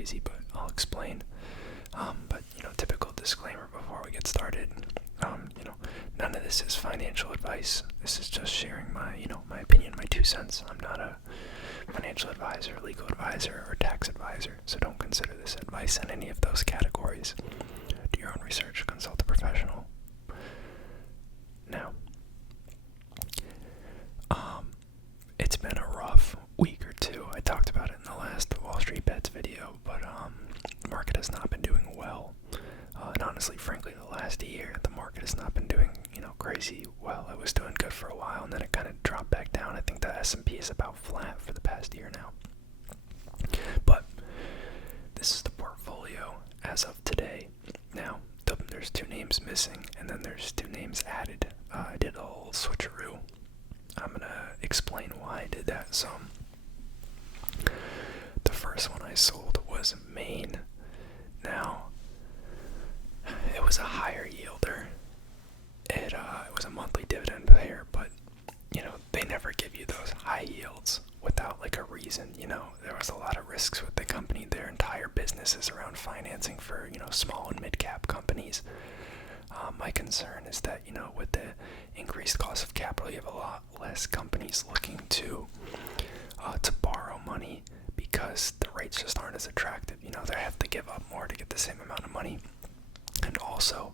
crazy, but I'll explain. But typical disclaimer before we get started. None of this is financial advice. This is just sharing my opinion, my 2 cents. I'm not a financial advisor, legal advisor, or tax advisor, so don't consider this advice in any of those categories. Do your own research, consult a professional. Now, it's been a rough week or two. I talked about it in the last Wall Street Bets video, but the market has not been doing well. And honestly, frankly, the last year, the market has not been doing, crazy well. It was doing good for a while, and then it kind of dropped back down. I think the S&P is about flat for the past year now. But this is the portfolio as of today. Now, there's 2 names missing, and then there's 2 names added. I did a little switcheroo. I'm going to explain why I did that some. The first one I sold was Maine. Now, it was a higher yielder. It was a monthly dividend payer, but they never give you those high yields without a reason. There was a lot of risks with the company. Their entire business is around financing for small and mid-cap companies. My concern is that with the increased cost of capital, you have a lot less companies looking to borrow money because the rates just aren't as attractive. They have to give up more to get the same amount of money. And also,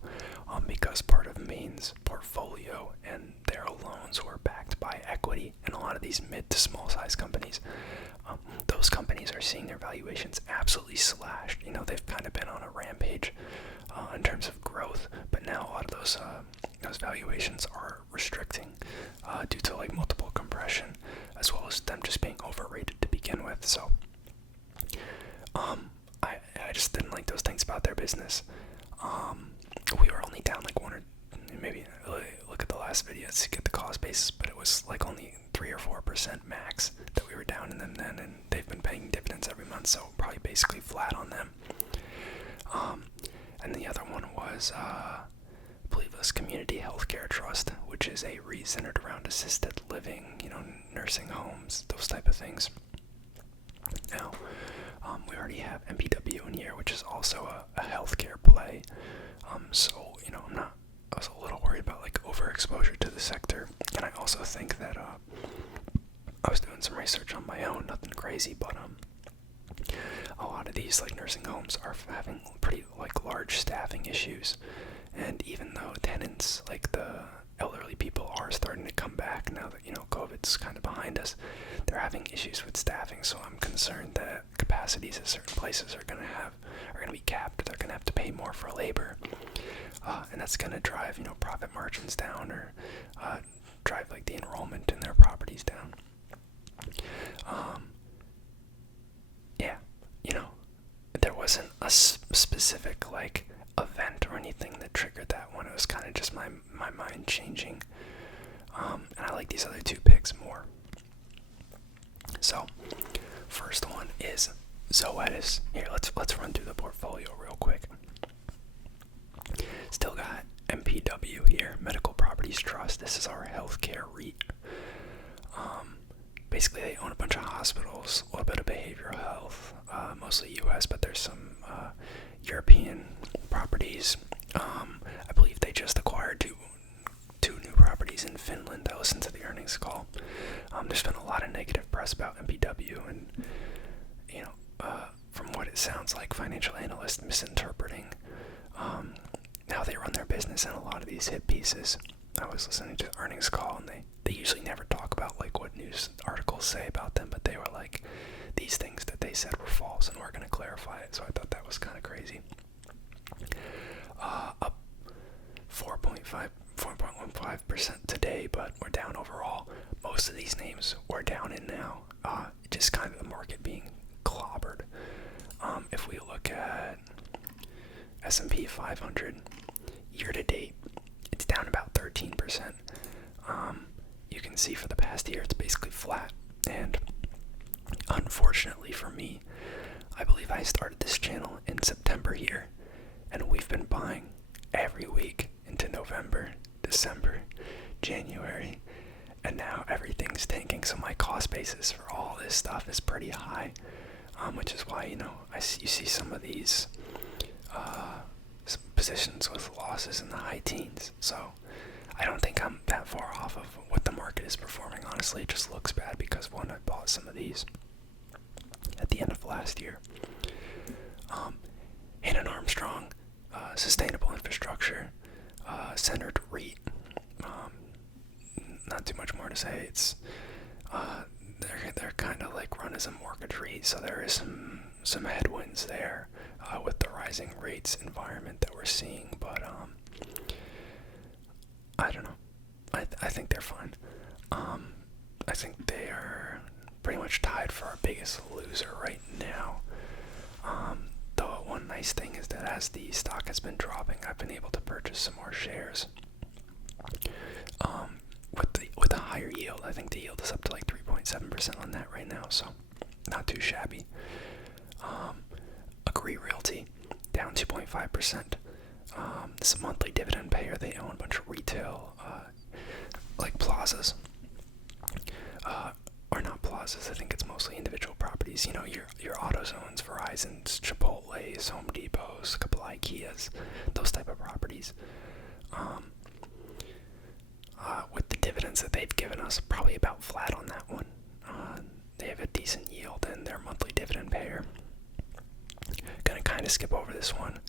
because part of Maine's portfolio and their loans were backed by equity, and a lot of these mid to small size companies, those companies are seeing their valuations absolutely slashed. They've kind of been on a rampage in terms of growth, but now a lot of those valuations are restricting due to multiple compression, as well as them just being overrated to begin with. So, I just didn't like those things about their business. We were only down 1 or maybe look at the last video to get the cost basis, but it was only 3 or 4% max that we were down in them then, and they've been paying dividends every month, so probably basically flat on them. And the other one was, I believe it was Community Healthcare Trust, which is a REIT centered around assisted living, nursing homes, those type of things. Now, we already have MPW in here, which is also a healthcare play. So, I was a little worried about overexposure to the sector. And I also think that I was doing some research on my own, nothing crazy, but a lot of these nursing homes are having pretty large staffing issues. And even though tenants, the elderly people, are starting to come back now that COVID's kind of behind us, they're having issues with staffing. So I'm concerned that capacities at certain places are going to be capped. They're going to have to pay more for labor, and that's going to drive profit margins down, or drive the enrollment in their properties down. There wasn't a specific event or anything that triggered that one. It was kind of just my mind changing, and I like these other 2 picks more. So, first one is Zoetis. Here, let's run through the portfolio real quick. Still got MPW here, Medical Properties Trust. This is our healthcare REIT. Basically, they own a bunch of hospitals, a little bit of behavioral health, mostly U.S., but there's some European properties. I believe they just acquired two new properties in Finland. I listened to the earnings call. There's been a lot of negative press about MPW, and from what it sounds like, financial analysts misinterpreting how they run their business in a lot of these hit pieces. I was listening to the earnings call, and they usually never talk about what news articles say about them, but they were these things that they said were false, and we're going to clarify it. So I thought that was kind of crazy. Up 4.15% today, but we're down overall. Most of these names we're down in now. Just kind of the market being clobbered. If we look at S&P 500 year to date, it's down about 13%. You can see for the past year it's basically flat, and unfortunately for me, I believe I started this channel in September here, and we've been buying every week into November, December, January, and now everything's tanking, so my cost basis for all this stuff is pretty high. which is why, you see some of these positions with losses in the high teens. So I don't think I'm that far off of what the market is performing. Honestly, it just looks bad because, one, I bought some of these at the end of last year. Hannon Armstrong, sustainable infrastructure, centered REIT. Not too much more to say. It's they're kind of like run as a mortgage REIT, so there is some headwinds there with the rising rates environment that we're seeing. But I don't know. I think they're fine. I think they are pretty much tied for our biggest loser right now. The one nice thing is that as the stock has been dropping, I've been able to purchase some more shares. With a higher yield, I think the yield is up to like 3.7% on that right now, so not too shabby. Agree Realty, down 2.5%. This is a monthly dividend payer. They own a bunch of retail, like plazas. Or not plazas, I think it's mostly individual properties. Your AutoZones, Verizon's, Chipotle's, Home Depot's, a couple of IKEAs, those type of properties. With the dividends that they've given us, probably about flat on that one. They have a decent yield and their monthly dividend payer. Gonna kind of skip over this one,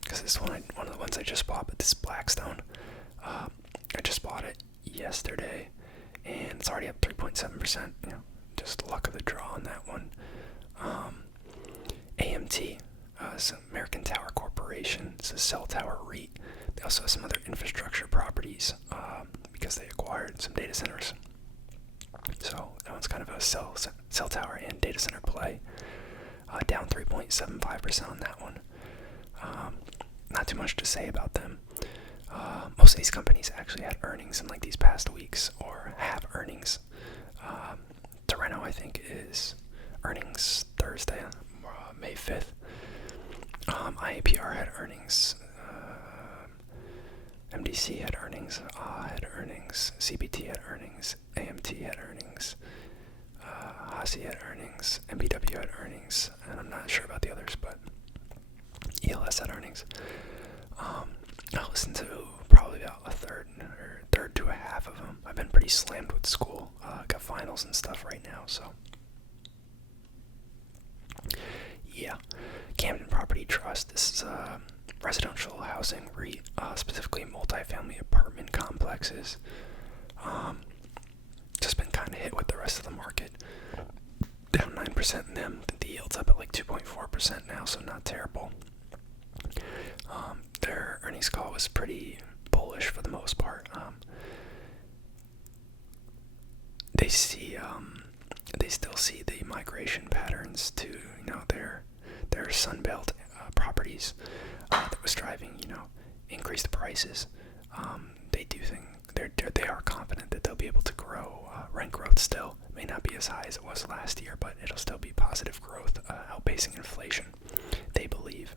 because this one of the ones I just bought, but this is Blackstone. I just bought it yesterday, and it's already up 3.7%. Just luck of the draw on that one. AMT, it's American Tower Corporation. It's a cell tower REIT. They also have some other infrastructure properties because they acquired some data centers. So that one's kind of a cell tower and data center play. Down 3.75% on that one. Not too much to say about them. Most of these companies actually had earnings in like these past weeks, or have earnings. Toreno, I think, is earnings Thursday, May 5th. IAPR had earnings. MDC had earnings. Had earnings. CBT had earnings. AMT had earnings. Hasi had earnings. MBW had earnings. And I'm not sure about the others, but ELS had earnings. I listened to probably about a third to a half of them. I've been pretty slammed with school. Got finals and stuff right now, so yeah. Camden Property Trust. This is residential housing REIT, specifically multifamily apartment complexes. Just been kind of hit with the rest of the market. Down 9% in them. The yield's up at like 2.4% now, so not terrible. Their earnings call was pretty bullish for the most part. They still see the migration patterns to their Sunbelt properties that was driving increased prices. They do think they are confident that they'll be able to grow rent growth still. It may not be as high as it was last year, but it'll still be positive growth, outpacing inflation, they believe.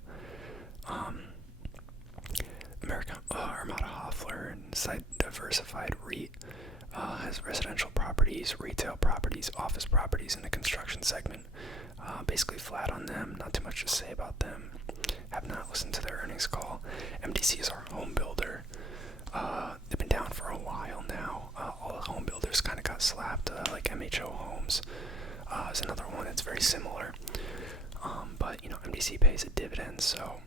Armada Hoffler and Site Diversified REIT has residential properties, retail properties, office properties in the construction segment. Basically flat on them, not too much to say about them. Have not listened to their earnings call. MDC is our home builder. They've been down for a while now. All the home builders kind of got slapped, like MHO Homes is another one that's very similar. But MDC pays a dividend, so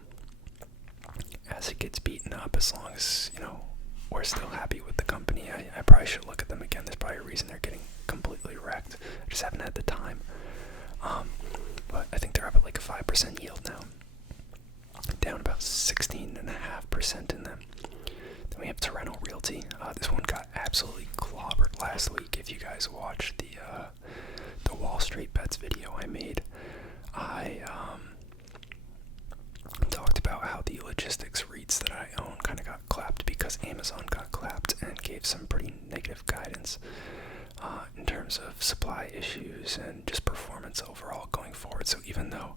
as it gets beaten up, as long as we're still happy with the company, I probably should look at them again. There's probably a reason they're getting completely wrecked. I just haven't had the time. But I think they're up at like a 5% yield now. Down about 16.5% in them. Then we have Toreno Realty. This one got absolutely clobbered last week. If you guys watched the Wall Street Bets video I made, I talked about how the logistics REITs that I own kind of got clapped because Amazon got clapped and gave some pretty negative guidance in terms of supply issues and just performance overall going forward. So even though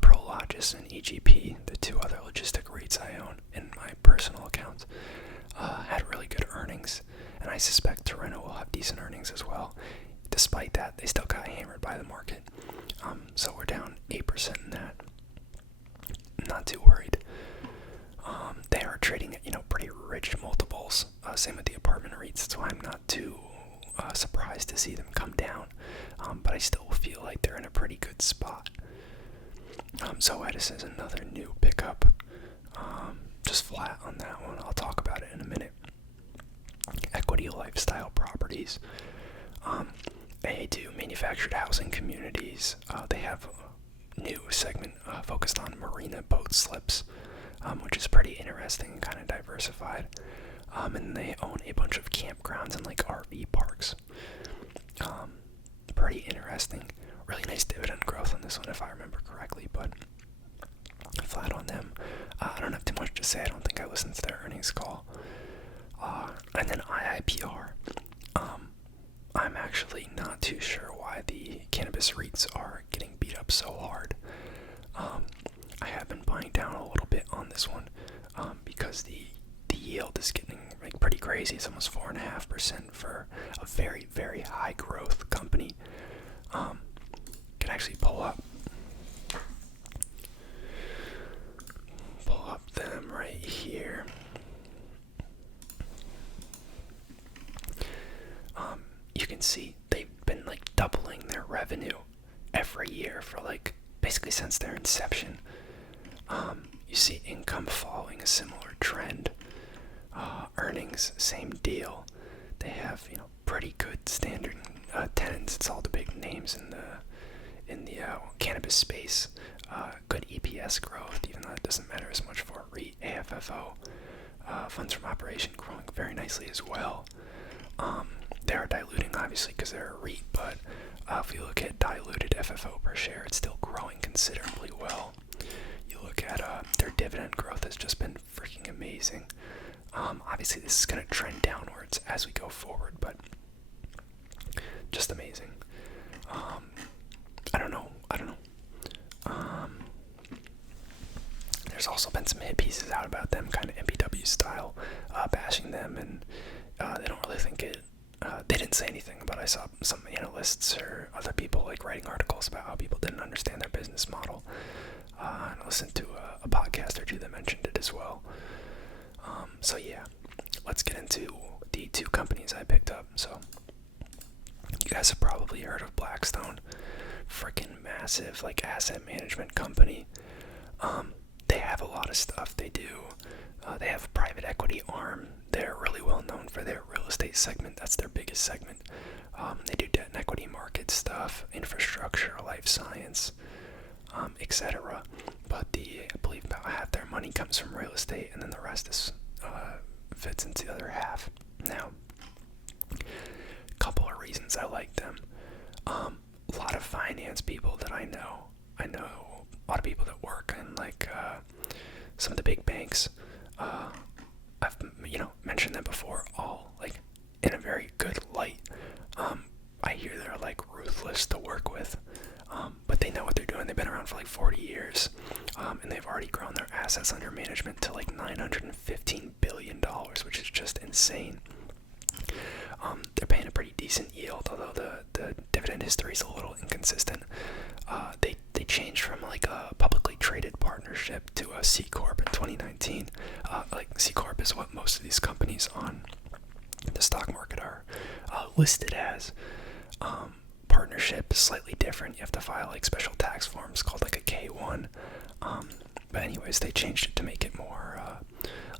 Prologis and EGP, the two other logistic REITs I own in my personal account, had really good earnings, and I suspect Toreno will have decent earnings as well, despite that, they still got hammered by the market. So we're down 8% in that. Not too worried. They are trading at, pretty rich multiples. Same with the apartment REITs. That's why I'm not too surprised to see them come down. But I still feel like they're in a pretty good spot. Zoetis is another new pickup. Just flat on that one. I'll talk about it in a minute. Equity Lifestyle Properties. They do manufactured housing communities. They have a new segment focused on marina boat slips, which is pretty interesting and kind of diversified. And they own a bunch of campgrounds and like RV parks. Pretty interesting. Really nice dividend growth on this one, if I remember correctly, but flat on them. I don't have too much to say. I don't think I listened to their earnings call. And then IIPR. I'm actually not too sure why the Cannabis Reits are getting beat up so hard. I have been buying down a little bit on this one because the yield is getting like pretty crazy. It's almost 4.5% for a very, very high growth company. Can actually pull up them right here. You can see they've been like doubling their revenue every year for like basically since their inception. You see income following a similar trend. Earnings, same deal. They have pretty good standard tenants. It's all the big names in the cannabis space. Good EPS growth, even though it doesn't matter as much for REIT. AFFO, funds from operation growing very nicely as well. They are diluting obviously because they're a REIT, but if you look at diluted FFO per share, it's still growing considerably well. You look at their dividend growth has just been freaking amazing. Obviously this is going to trend downwards as we go forward, but just amazing. I don't know. There's also been some hit pieces out about them, kind of MPW style, bashing them, and they don't really think it. They didn't say anything, but I saw some analysts or other people like writing articles about how people didn't understand their business model. And I listened to a podcast or two that mentioned it as well. So yeah, let's get into the two companies I picked up. So you guys have probably heard of Blackstone, freaking massive like asset management company. They have a lot of stuff they do. They have a private equity arm. They're really well known for their real estate segment. That's their biggest segment. They do debt and equity market stuff, infrastructure, life science, etc. But I believe about half their money comes from real estate, and then the rest fits into the other half. Now, a couple of reasons I like them. A lot of finance people that I know a lot of people that work in like some of the big banks. I've mentioned them before, all like in a very good light. I hear they're like ruthless to work with, but they know what they're doing. They've been around for like 40 years, and they've already grown their assets under management to like $915 billion, which is just insane. They're paying a pretty decent yield, although the dividend history is a little inconsistent. They changed from like a publicly traded partnership to a C Corp in 2019. Like C Corp is what most of these companies on the stock market are listed as. Partnership is slightly different. You have to file like special tax forms called like a K1. But anyways, they changed it to make it more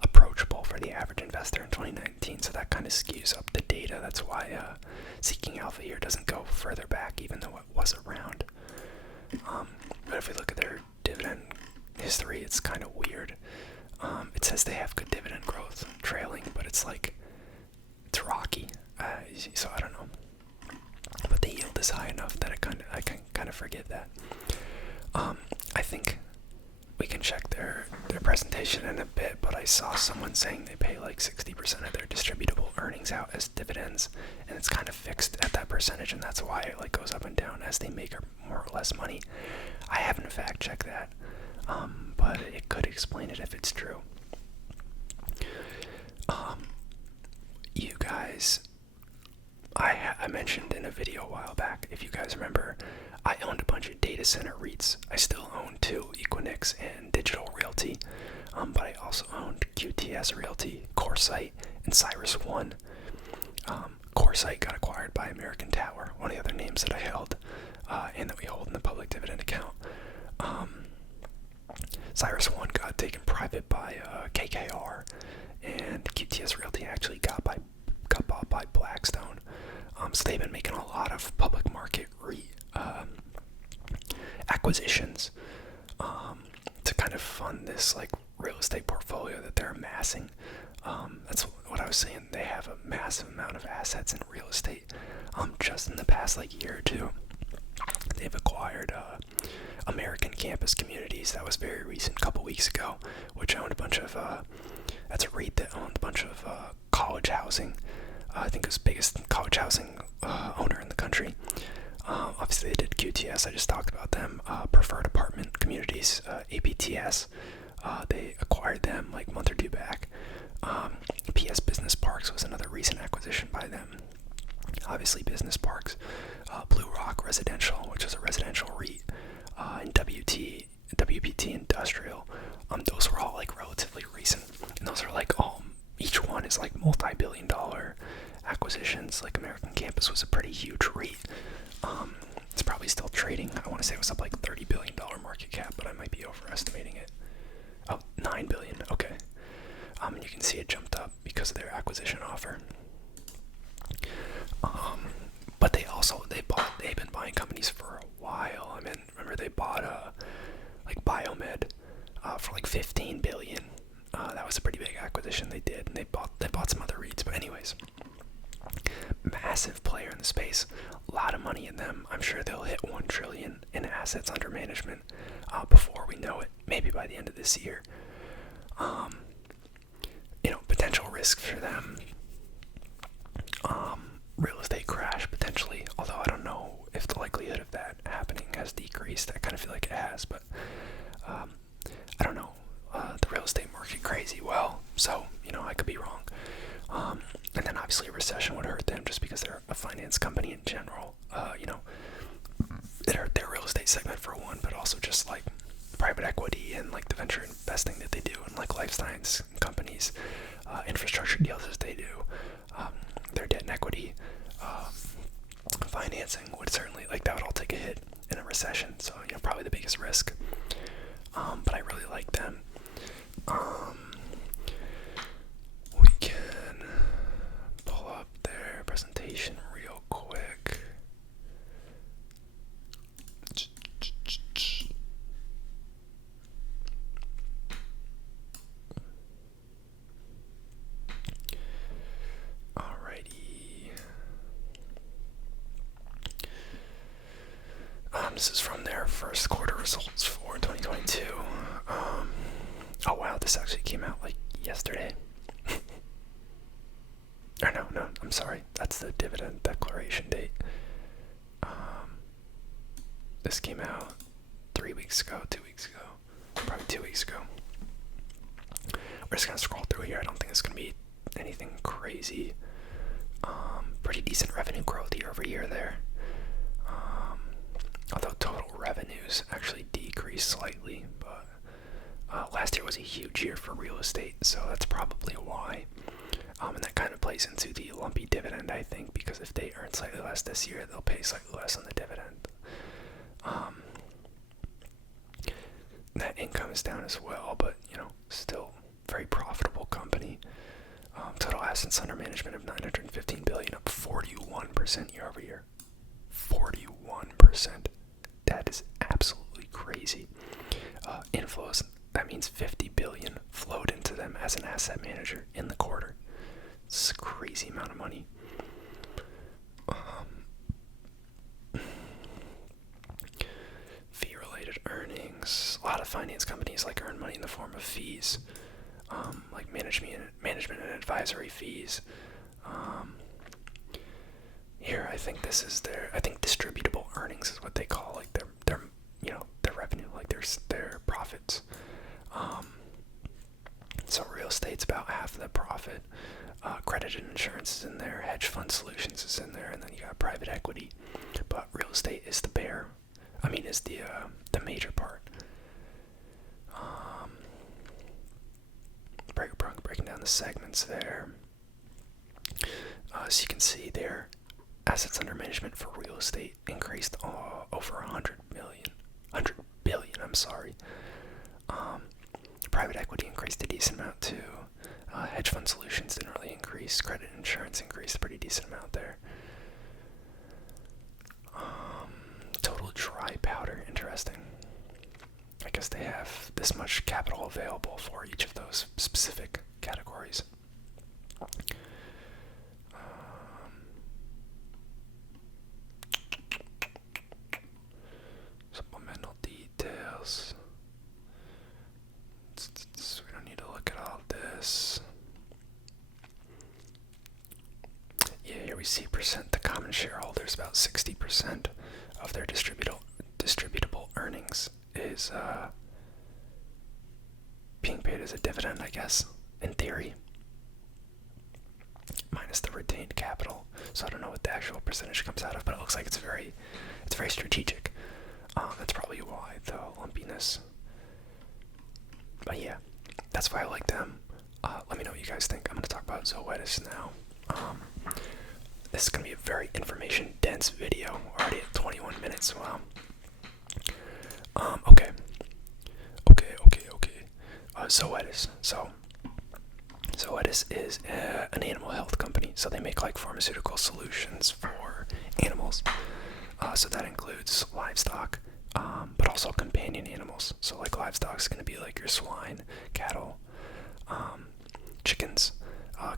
approachable for the average investor in 2019, so that kind of skews up the data. That's why Seeking Alpha here doesn't go further back, even though it was around. But if we look at their dividend history, it's kind of weird. It says they have good dividend growth trailing, but it's like, it's rocky. So I don't know. But the yield is high enough that I can kind of forget that. I think we can check their presentation in a bit, but I saw someone saying they pay like 60% of their distributable earnings out as dividends, and it's kind of fixed at that percentage, and that's why it like goes up and down as they make more or less money. I haven't fact checked that, but it could explain it if it's true. You guys, I mentioned in a video a while back, if you guys remember, I owned a bunch of data center REITs. I still own two, Equinix and Digital Realty, but I also owned QTS Realty, CoreSite, and Cyrus One. CoreSite got acquired by American Tower, one of the other names that I held, and that we hold in the public dividend account. Cyrus One got taken private by KKR, and QTS Realty actually got bought by Blackstone. So they've been making a lot of public market acquisitions to kind of fund this like real estate portfolio that they're amassing. That's what I was saying. They have a massive amount of assets in real estate. Just in the past like year or two, they've acquired American Campus Communities. That was very recent, a couple weeks ago, which owned a bunch of that's a REIT that owned a bunch of college housing. I think it was the biggest college housing owner in the country. Obviously they did QTS, I just talked about them. Preferred Apartment Communities, APTS, they acquired them like a month or two back. PS Business Parks was another recent acquisition by them. Obviously Business Parks, Blue Rock Residential, which is a residential REIT, and WPT Industrial. Those were all like relatively recent, and those are like all, each one is like multi-billion-dollar acquisitions. Like American Campus was a pretty huge REIT. It's probably still trading. I want to say it was up like $30 billion market cap, but I might be overestimating it. Oh, $9 billion. Okay. And you can see it jumped up because of their acquisition offer. But they've been buying companies for a while. I mean, remember they bought like Biomed for like $15 billion. That was a pretty big acquisition they did, and they bought some other REITs. But anyways, massive player in the space, a lot of money in them. I'm sure they'll hit $1 trillion in assets under management before we know it, maybe by the end of this year. Potential risk for them. Real estate crash potentially, although I don't know if the likelihood of that happening has decreased. I kind of feel like it has, but I don't know. The real estate market crazy well, so I could be wrong. And then obviously a recession would hurt them just because they're a finance company in general. Their real estate segment for one, but also just like private equity and like the venture investing that they do, and like life science companies, infrastructure deals as they do. Their debt and equity financing would certainly, like, that would all take a hit in a recession. So probably the biggest risk. But I really like them. We can pull up their presentation real quick. This is from their first quarter results for 2022. Oh wow, this actually came out like yesterday. Or no, I'm sorry. That's the dividend declaration date. This came out 3 weeks ago, 2 weeks ago, probably 2 weeks ago. We're just gonna scroll through here. I don't think it's gonna be anything crazy. Pretty decent revenue growth year over year there. Although total revenues actually decreased slightly, but last year was a huge year for real estate, so that's probably why. And that kind of plays into the lumpy dividend, I think, because if they earn slightly less this year, they'll pay slightly less on the dividend. Net income is down as well, but still very profitable company. Total assets under management of $915 billion, up 41% year over year. 41%. That is absolutely crazy. Inflows, that means $50 billion flowed into them as an asset manager in the quarter. It's a crazy amount of money. Fee-related earnings. A lot of finance companies earn money in the form of fees, like management and advisory fees. Here, I think this is I think distributable earnings is what they call their revenue, their profits. So real estate's about half of the profit. Credit and insurance is in there. Hedge fund solutions is in there, and then you got private equity. But real estate is is the major part. Breaking down the segments there. So you can see there, assets under management for real estate increased over 100 billion. I'm sorry. Private equity increased a decent amount too. Hedge fund solutions didn't really increase. Credit and insurance increased a pretty decent amount there. Total dry powder, interesting. I guess they have this much capital available for each of those specific categories. Supplemental details. We don't need to look at all this. Yeah, here we see percent to common shareholders. About 60% of their distributable earnings is being paid as a dividend, I guess, in theory, minus the retained capital. So I don't know what the actual percentage comes out of, but it looks like it's very strategic. That's probably why the lumpiness. But yeah, that's why I like them. Let me know what you guys think. I'm going to talk about Zoetis now. This is going to be a very information-dense video. Already at 21 minutes. Wow. Okay. Zoetis. So, Zoetis is an animal health company. So they make like pharmaceutical solutions for animals. So that includes livestock, but also companion animals. So like livestock is going to be like your swine, cattle, chickens.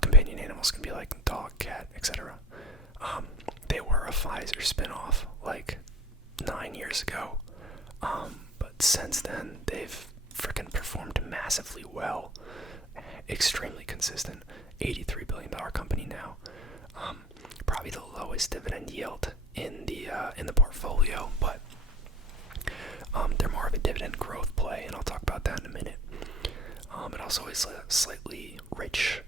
Companion animals can be like dog, cat, etc. They were a Pfizer spinoff like 9 years ago. But since then, they've freaking performed massively well. Extremely consistent. $83 billion company now. Probably the lowest dividend yield in the portfolio, but they're more of a dividend growth play, and I'll talk about that in a minute. It also is a slightly rich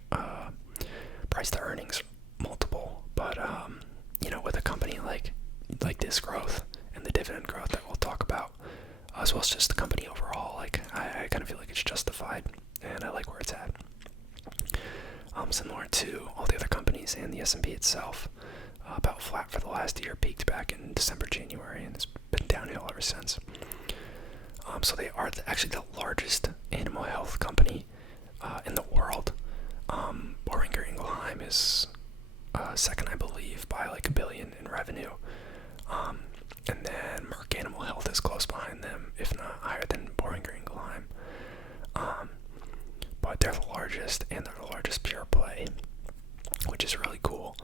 price to earnings multiple, but with a company like this growth and the dividend growth that we'll talk about, as well as just the company overall, like I kind of feel like it's justified, and I like where it's at. Similar to all the other companies and the S&P itself, about flat for the last year, peaked back in December, January, and it's been downhill ever since. So they are actually the largest animal health company in the world. Boehringer Ingelheim is second, I believe, by like $1 billion in revenue. And then Merck Animal Health is close behind them, if not higher than Boehringer Ingelheim. But they're the largest, and they're the largest pure play, which is really cool.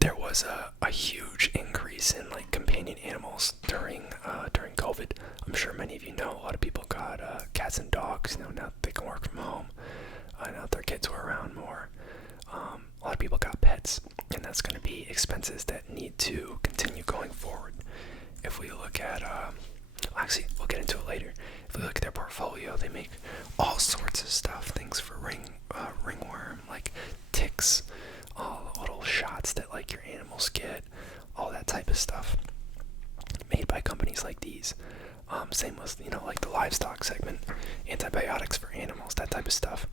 There was a huge increase in like companion animals during COVID. I'm sure many of you know. A lot of people got cats and dogs. Now that they can work from home, now that their kids were around more. A lot of people got pets, and that's going to be expenses that need to continue going forward. If we look at, actually, we'll get into it later. If we look at their portfolio, they make all sorts of stuff. Things for ringworm, like ticks, all the little shots that like your animals get, all that type of stuff. Made by companies like these. Same with, like the livestock segment, antibiotics for animals, that type of stuff.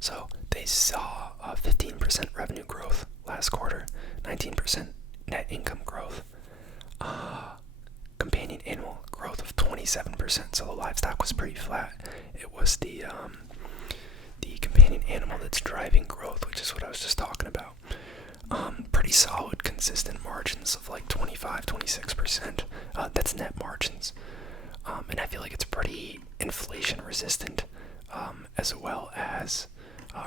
So they saw 15% revenue growth last quarter, 19% net income growth, companion animal growth of 27%. So the livestock was pretty flat. It was the companion animal that's driving growth, which is what I was just talking about. Pretty solid, consistent margins of like 25-26%. That's net margins. And I feel like it's pretty inflation resistant, as well as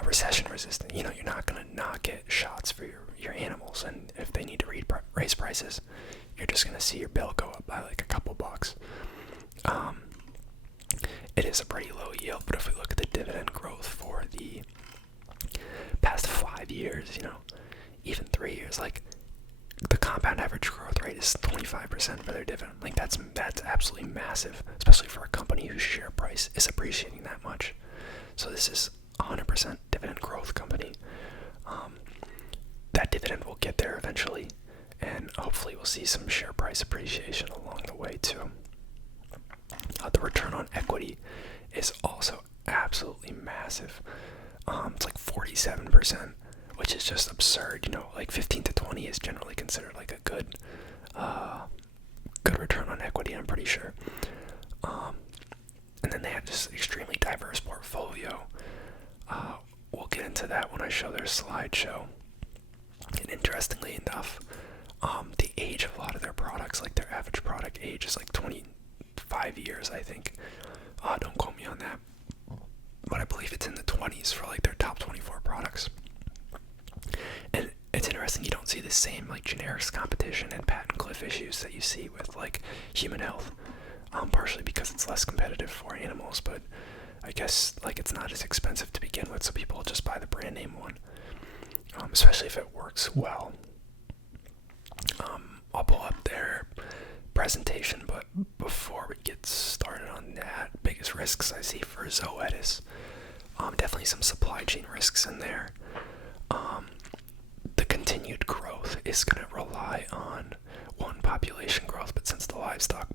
recession resistant. You're not going to not get shots for your animals, and if they need to raise prices, you're just going to see your bill go up by like a couple bucks. It is a pretty low yield, but if we look at the dividend growth for the past 5 years, even 3 years, like the compound average growth rate is 25% for their dividend. Like that's that's absolutely massive, especially for a company whose share price is appreciating that much. So this is 100% dividend growth company. That dividend will get there eventually, and hopefully we'll see some share price appreciation along the way too. The return on equity is also absolutely massive. It's like 47%, which is just absurd. Like 15 to 20 is generally considered like a good return on equity, I'm pretty sure. And then they have this extremely diverse portfolio. We'll get into that when I show their slideshow. And interestingly enough, the age of a lot of their products, like their average product age is like 25 years, I think. Don't quote me on that, but I believe it's in the 20s for like their top 24 products. And it's interesting, you don't see the same like generics competition and patent cliff issues that you see with like human health, partially because it's less competitive for animals, but I guess like it's not as expensive to begin with, so people just buy the brand name one, especially if it works well. I'll pull up their presentation, but before we get started on that, biggest risks I see for Zoetis, definitely some supply chain risks in there. The continued growth is going to rely on population growth, but since the livestock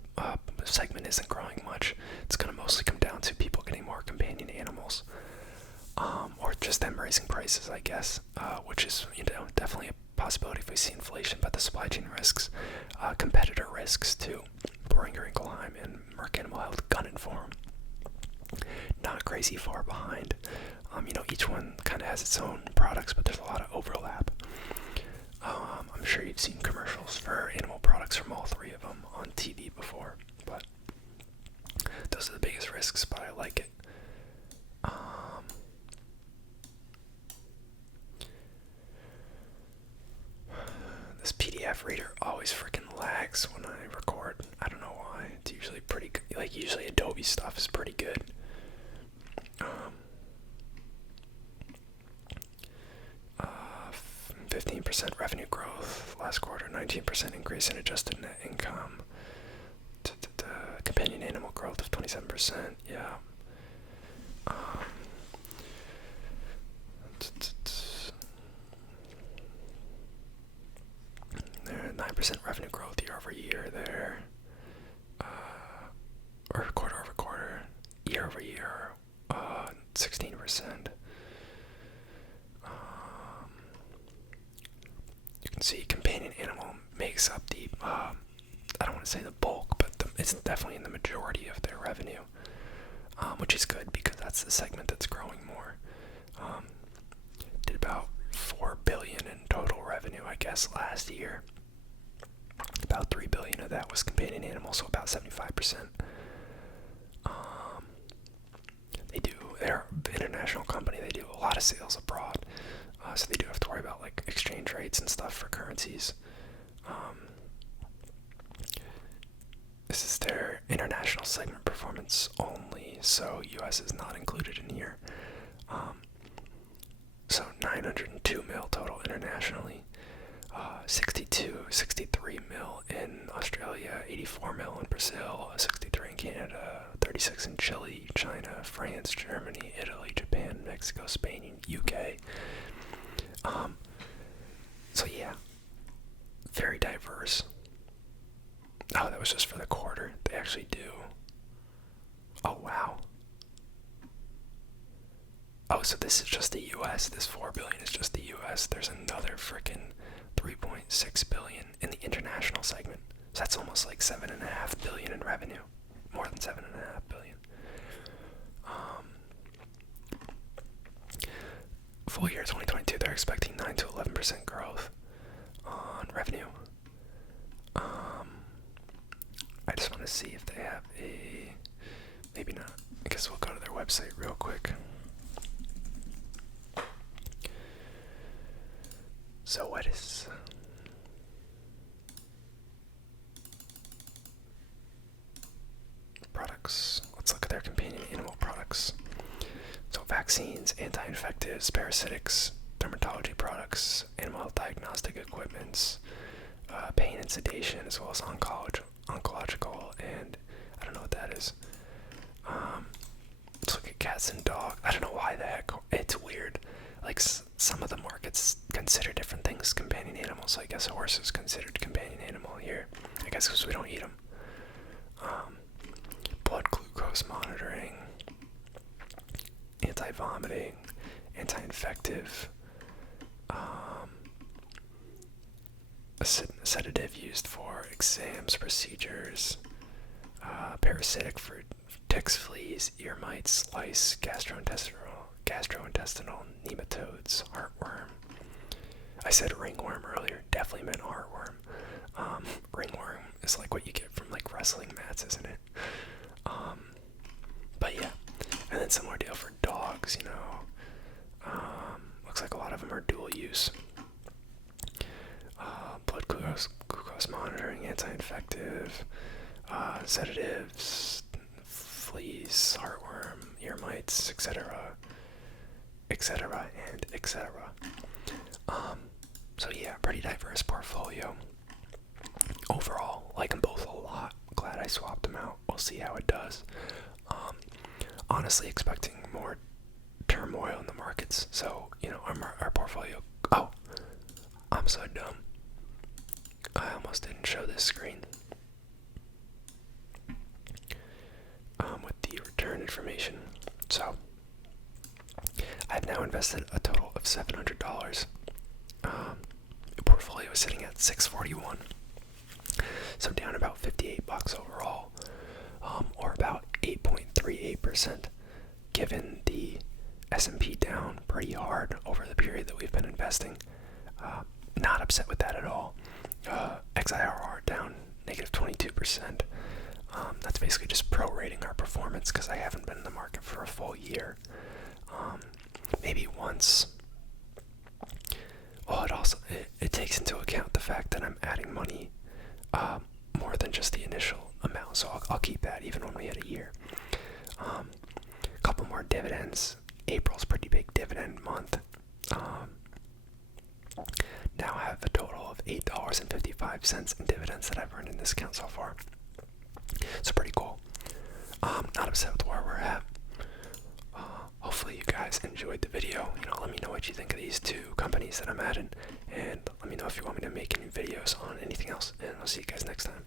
segment isn't growing much, it's going to mostly come down to people getting more companion animals, or just them raising prices, I guess, which is definitely a possibility if we see inflation. But the supply chain risks, competitor risks too, Boehringer Ingelheim and Merck Animal Health, Gun and Form, not crazy far behind. Each one kind of has its own products, but there's a lot of overlap. I'm sure you've seen commercials for animal products from all three of them on TV before, but those are the biggest risks, but I like it. This PDF reader always freaking lags when I record. I don't know why. It's usually pretty good. Like, usually Adobe stuff is pretty good. 15% revenue growth last quarter, 19% increase in adjusted net income. Companion animal growth of 27%. Yeah. There, 9% revenue growth year over year there. Or quarter over quarter. Year over year, 16%. You can see companion animal makes up the, I don't want to say the bulk, but it's definitely in the majority of their revenue, which is good because that's the segment that's growing more. Did about $4 billion in total revenue, I guess, last year. About $3 billion of that was companion animal, so about 75%. They're an international company. They do a lot of sales abroad, so they do have to worry about like exchange rates and stuff for currencies. This is their international segment performance only, so US is not included in here. So 902 mil total internationally, 63 mil in Australia, 84 mil in Brazil, 63 in Canada, 36 in Chile, China, France, Germany, Italy, Japan, Mexico, Spain, UK. So yeah, very diverse. Oh, that was just for the quarter. They actually do. Oh, wow. Oh, so this is just the US. This $4 billion is just the US. There's another freaking $3.6 billion in the international segment. So that's almost like $7.5 billion in revenue. More than $7.5 billion. Full year 2022, they're expecting 9 to 11% growth on revenue. I just want to see if they have a... Maybe not. I guess we'll go to their website real quick. So what is... products. Let's look at their companion animal products. So vaccines, anti-infectives, parasitics, dermatology products, animal health diagnostic equipments, pain and sedation, as well as oncological blood glucose monitoring, anti-vomiting, anti-infective, a sedative used for exams, procedures, parasitic for ticks, fleas, ear mites, lice, gastrointestinal nematodes, heartworm. I said ringworm earlier, definitely meant heartworm. Ringworm is like what you get from like wrestling mats, isn't it? But yeah, and then similar deal for dogs, you know. Looks like a lot of them are dual use. Blood glucose monitoring, anti-infective, sedatives, fleas, heartworm, ear mites, etc., etc., and etc. So yeah, pretty diverse portfolio. Overall, like them both a lot. Glad I swapped them out. We'll see how it does. Honestly, expecting more turmoil in the markets. So, you know, our portfolio. Oh, I'm so dumb. I almost didn't show this screen. With the return information. So, I've now invested a total of $700. The portfolio is sitting at $641. So down about $58 overall, or about 8.38%, given the S&P down pretty hard over the period that we've been investing. Not upset with that at all. XIRR down negative 22%. That's basically just prorating our performance because I haven't been in the market for a full year. Maybe once. Well, it takes into account the fact that I'm adding money more than just the initial amount, so I'll keep that even when we hit a year. A couple more dividends. April's pretty big dividend month. Now I have a total of $8.55 in dividends that I've earned in this account so far. So pretty cool. Not upset with where we're at. Hopefully you guys enjoyed the video. You know, let me know what you think of these two companies that I'm adding, and let me know if you want me to make any videos on anything else, and I'll see you guys next time.